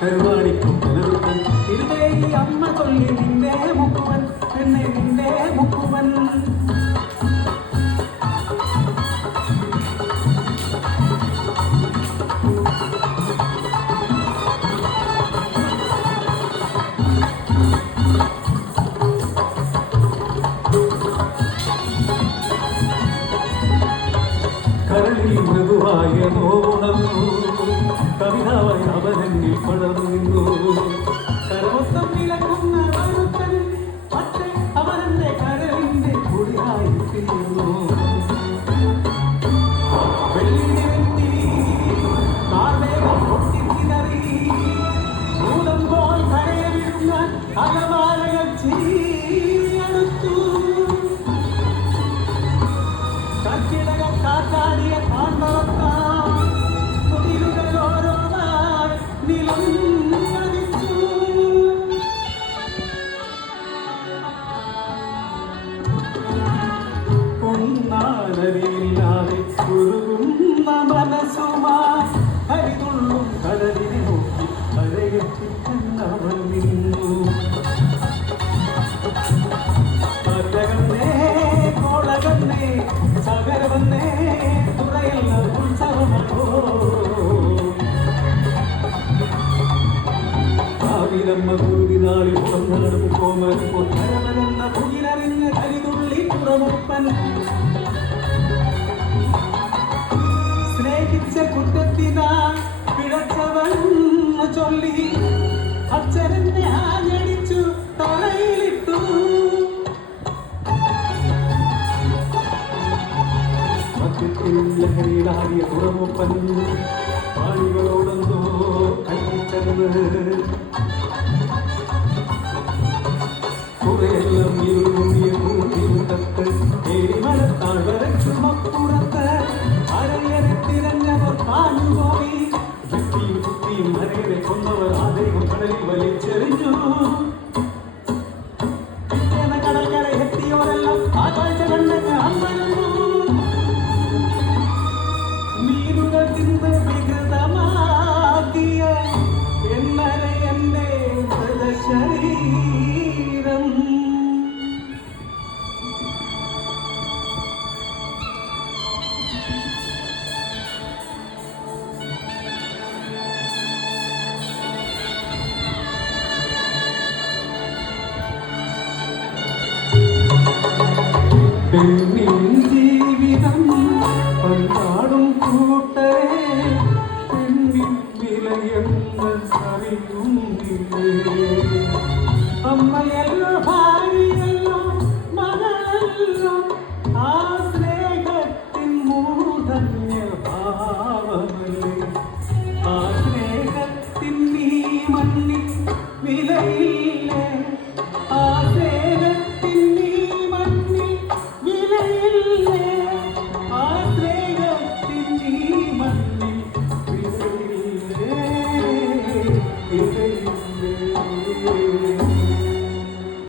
കരുവാടിക്കും പുലർത്തും ഇരുതേ അമ്മ ചൊല്ലി നിന്റെ മുക്കുവൻ പെണ്ണെ നിന്റെ മുക്കുവൻ കരളിൽ മൃദുവായ നോണന്നു കവിതാവായി അവനെന്നിൽ പടർന്നു നിന്നു കരമൊത്തം വിലക്കുന്ന വരുത്തൻ പക്ഷേ അവനെന്റെ കരളിന്റെ പൊടിയായി തീർന്നു വെള്ളിനിരത്തി കാർമേഘം പൊട്ടിച്ചിതറി ഭൂതം പോൽ കരയെ വിഴുങ്ങാൻ അകമാലകൾ ചീയടുത്തു കർക്കിടക കാറ്റാടിയ കാണ്ടളത്താൽ കുടിലുകൾ ഓരോന്നായി നിലം നടിച്ചു ഒന്നാനരിയില്ലാതെ കുറുകുന്ന മനസ്സുമായി ഹരിതുള്ളും കടലിനെ നോക്കി കരയെത്തിക്കണ്ടവൾ നിന്നു കോളകന്നേ സകരവന്നേ തുറയല്ല ഉത്സവമോ കാവിലമ്മ കൂടിനാളിൽ ഉടനാടും കോമൻ പൊന്നരവനെന്ന പുകിലറിഞ്ഞ കരിതുള്ളി പുറമുപ്പൻ സ്നേഹിച്ച കുറ്റത്തിനാ പിഴച്ചവൻ ചൊല്ലി അച്ഛനെ ആഞ്ഞടിച്ചു തലയിലിട്ടു ലഹരിയിലാടിയ തുറമുപ്പൻ പാണികളോടൊന്നോ കല്ലിച്ചെന്ന് കുറെയെല്ലാം ഇരുന്നിയ കൂട്ടിയുണ്ടത്ത് ഏരിമരത്താൾ വരച്ചുമപ്പുറത്ത് അരയരെ തിരഞ്ഞവർ പാഞ്ഞുപോയി വ്യക്തിയും കുത്തിയും അരയരെ കൊന്നവർ ആദരിക്കും കടലിൽ വലിച്ചെറിഞ്ഞു കടൽക്കര എത്തിയവരെല്ലാം ആ കാഴ്ച കണ്ടെന്ന് അമ്പരന്നു മീനുകൾ തിന്ന് വികൃതമാക്കിയ എന്നരെ എന്റെ ശരീരം പെണ്ണിൻ ജീവിതം പണ്ടാടും കൂട്ടരെ പെണ്ണിൻ വിലയെന്ന് അറിയുന്നില്ലേ അമ്മയല്ലോ ഭാര്യ